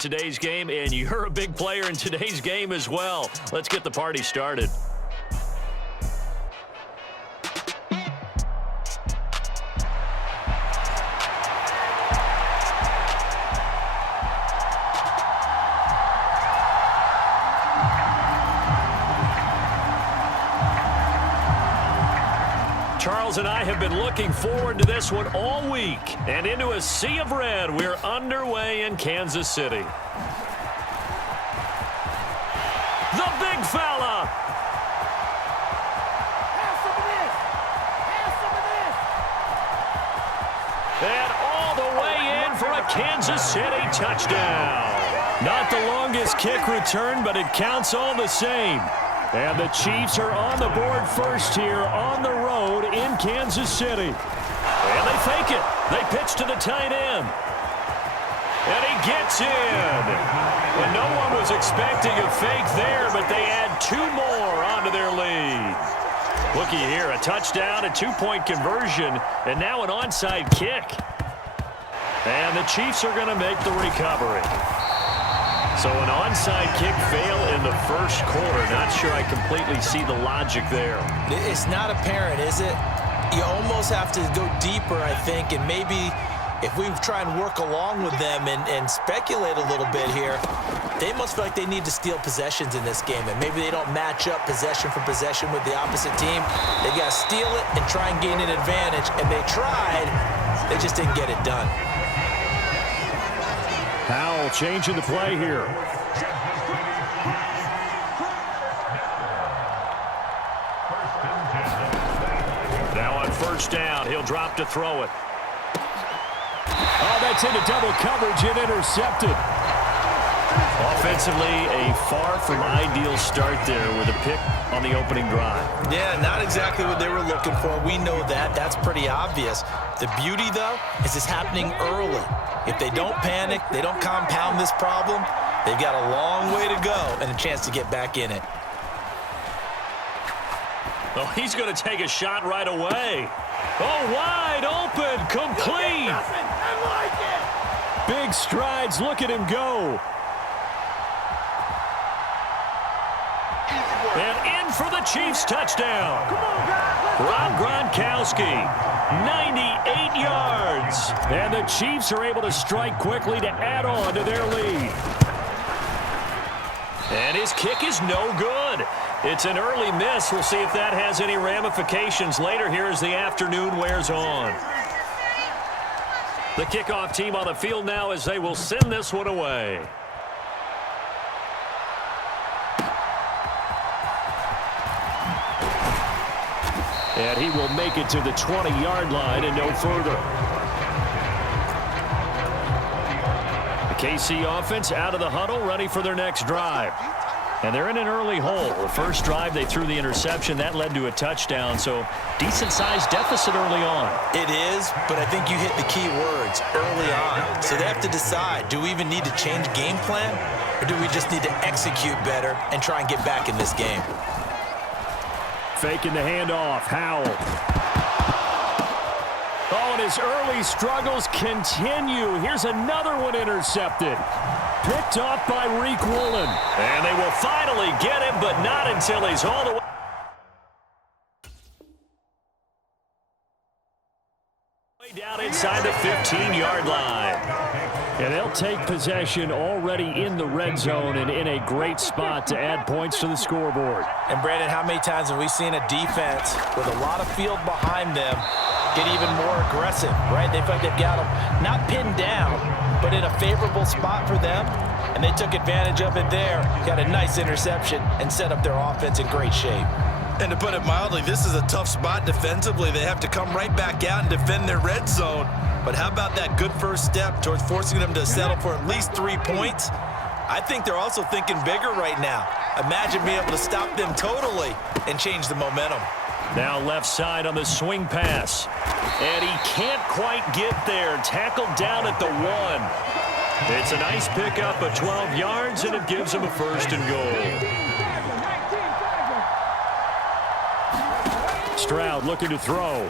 Today's game, and you're a big player in today's game as well. Let's get the party started. Charles and I have been looking forward to this one all week. And into a sea of red, we're underway in Kansas City. The big fella. Have some of this. Have some of this. And all the way in for a Kansas City touchdown. Not the longest kick return, but it counts all the same. And the Chiefs are on the board first here on the road in Kansas City. And they fake it. They pitch to the tight end. And he gets in. And no one was expecting a fake there, but they add two more onto their lead. Looky here, a touchdown, a two-point conversion, and now an onside kick. And the Chiefs are going to make the recovery. So an onside kick fail in the first quarter. Not sure I completely see the logic there. It's not apparent, is it? You almost have to go deeper, I think, and maybe if we try and work along with them and speculate a little bit here, they must feel like they need to steal possessions in this game, and maybe they don't match up possession for possession with the opposite team. They got to steal it and try and gain an advantage, and they tried. They just didn't get it done. Powell changing the play here. Now on first down, he'll drop to throw it. Oh, that's into double coverage and intercepted. Offensively, a far from ideal start there with a pick on the opening drive. Yeah, not exactly what they were looking for. We know that. That's pretty obvious. The beauty, though, is it's happening early. If they don't panic, they don't compound this problem, they've got a long way to go and a chance to get back in it. Oh, he's going to take a shot right away. Oh, wide open, complete. Big strides, look at him go. And in for the Chiefs touchdown. Rob Gronkowski, 98 yards. And the Chiefs are able to strike quickly to add on to their lead. And his kick is no good. It's an early miss. We'll see if that has any ramifications later here as the afternoon wears on. The kickoff team on the field now as they will send this one away. And he will make it to the 20-yard line and no further. The KC offense out of the huddle, ready for their next drive. And they're in an early hole. The first drive, they threw the interception. That led to a touchdown, so decent-sized deficit early on. It is, but I think you hit the key words, early on. So they have to decide, do we even need to change game plan, or do we just need to execute better and try and get back in this game? Faking the handoff, Howell. Oh, and his early struggles continue. Here's another one intercepted. Picked off by Reek Woolen. And they will finally get him, but not until he's all the way down inside the 15-yard line. And they'll take possession already in the red zone and in a great spot to add points to the scoreboard. And, Brandon, how many times have we seen a defense with a lot of field behind them get even more aggressive, right? They feel like they've got them not pinned down, but in a favorable spot for them, and they took advantage of it there, got a nice interception, and set up their offense in great shape. And to put it mildly, this is a tough spot defensively. They have to come right back out and defend their red zone. But how about that good first step towards forcing them to settle for at least 3 points? I think they're also thinking bigger right now. Imagine being able to stop them totally and change the momentum. Now left side on the swing pass. And he can't quite get there. Tackled down at the 1. It's a nice pickup of 12 yards, and it gives him a first and goal. Stroud looking to throw.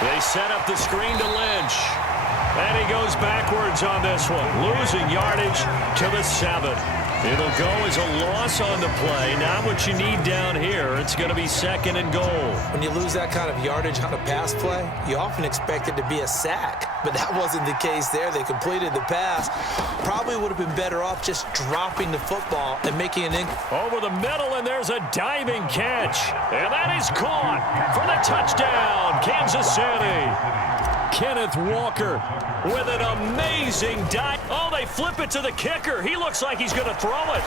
They set up the screen to Lynch. And he goes backwards on this one, losing yardage to the 7. It'll go as a loss on the play. Not what you need down here. It's going to be 2nd and goal. When you lose that kind of yardage on a pass play, you often expect it to be a sack. But that wasn't the case there. They completed the pass. Probably would have been better off just dropping the football and making an over the middle, and there's a diving catch. And that is caught for the touchdown, Kansas City. Kenneth Walker with an amazing dive. Oh, they flip it to the kicker. He looks like he's going to throw it.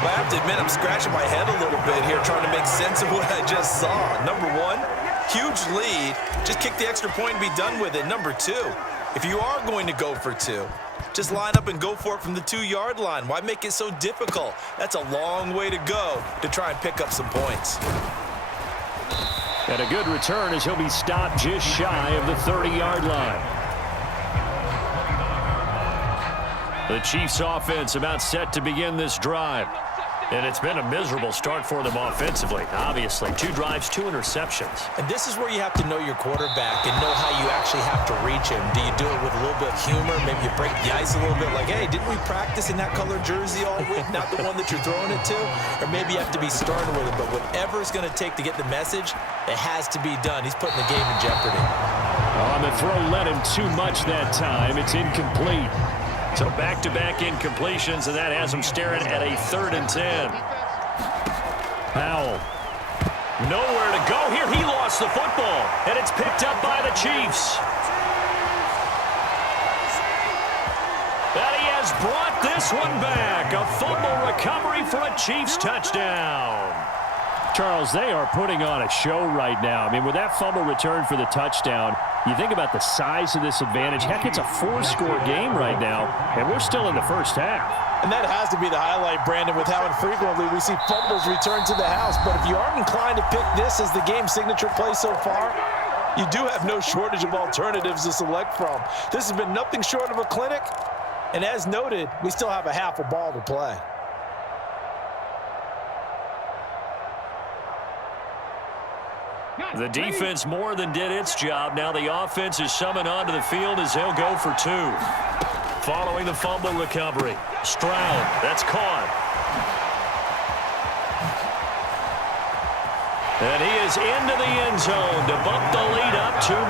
I have to admit, I'm scratching my head a little bit here trying to make sense of what I just saw. Number one, huge lead. Just kick the extra point and be done with it. Number two, if you are going to go for 2, just line up and go for it from the 2-yard line. Why make it so difficult? That's a long way to go to try and pick up some points. And a good return as he'll be stopped just shy of the 30-yard line. The Chiefs offense about set to begin this drive. And it's been a miserable start for them offensively. Obviously, 2 drives, 2 interceptions. And this is where you have to know your quarterback and know how you actually have to reach him. Do you do it with a little bit of humor? Maybe you break the ice a little bit like, hey, didn't we practice in that color jersey all week? Not the one that you're throwing it to? Or maybe you have to be stern with him. But whatever it's going to take to get the message, it has to be done. He's putting the game in jeopardy. On the throw, led him too much that time. It's incomplete. So back-to-back incompletions, and that has him staring at a 3rd and 10. Powell. Nowhere to go here. He lost the football, and it's picked up by the Chiefs. And he has brought this one back. A fumble recovery for a Chiefs touchdown. Charles, they are putting on a show right now. I mean, with that fumble return for the touchdown, you think about the size of this advantage. Heck, it's a 4-score game right now, and we're still in the first half. And that has to be the highlight, Brandon, with how infrequently we see fumbles return to the house. But if you aren't inclined to pick this as the game signature play so far, you do have no shortage of alternatives to select from. This has been nothing short of a clinic. And as noted, we still have a half a ball to play. The defense more than did its job. Now the offense is summoned onto the field as they'll go for 2. Following the fumble recovery. Stroud, that's caught. And he is into the end zone to bump the lead up 2 more.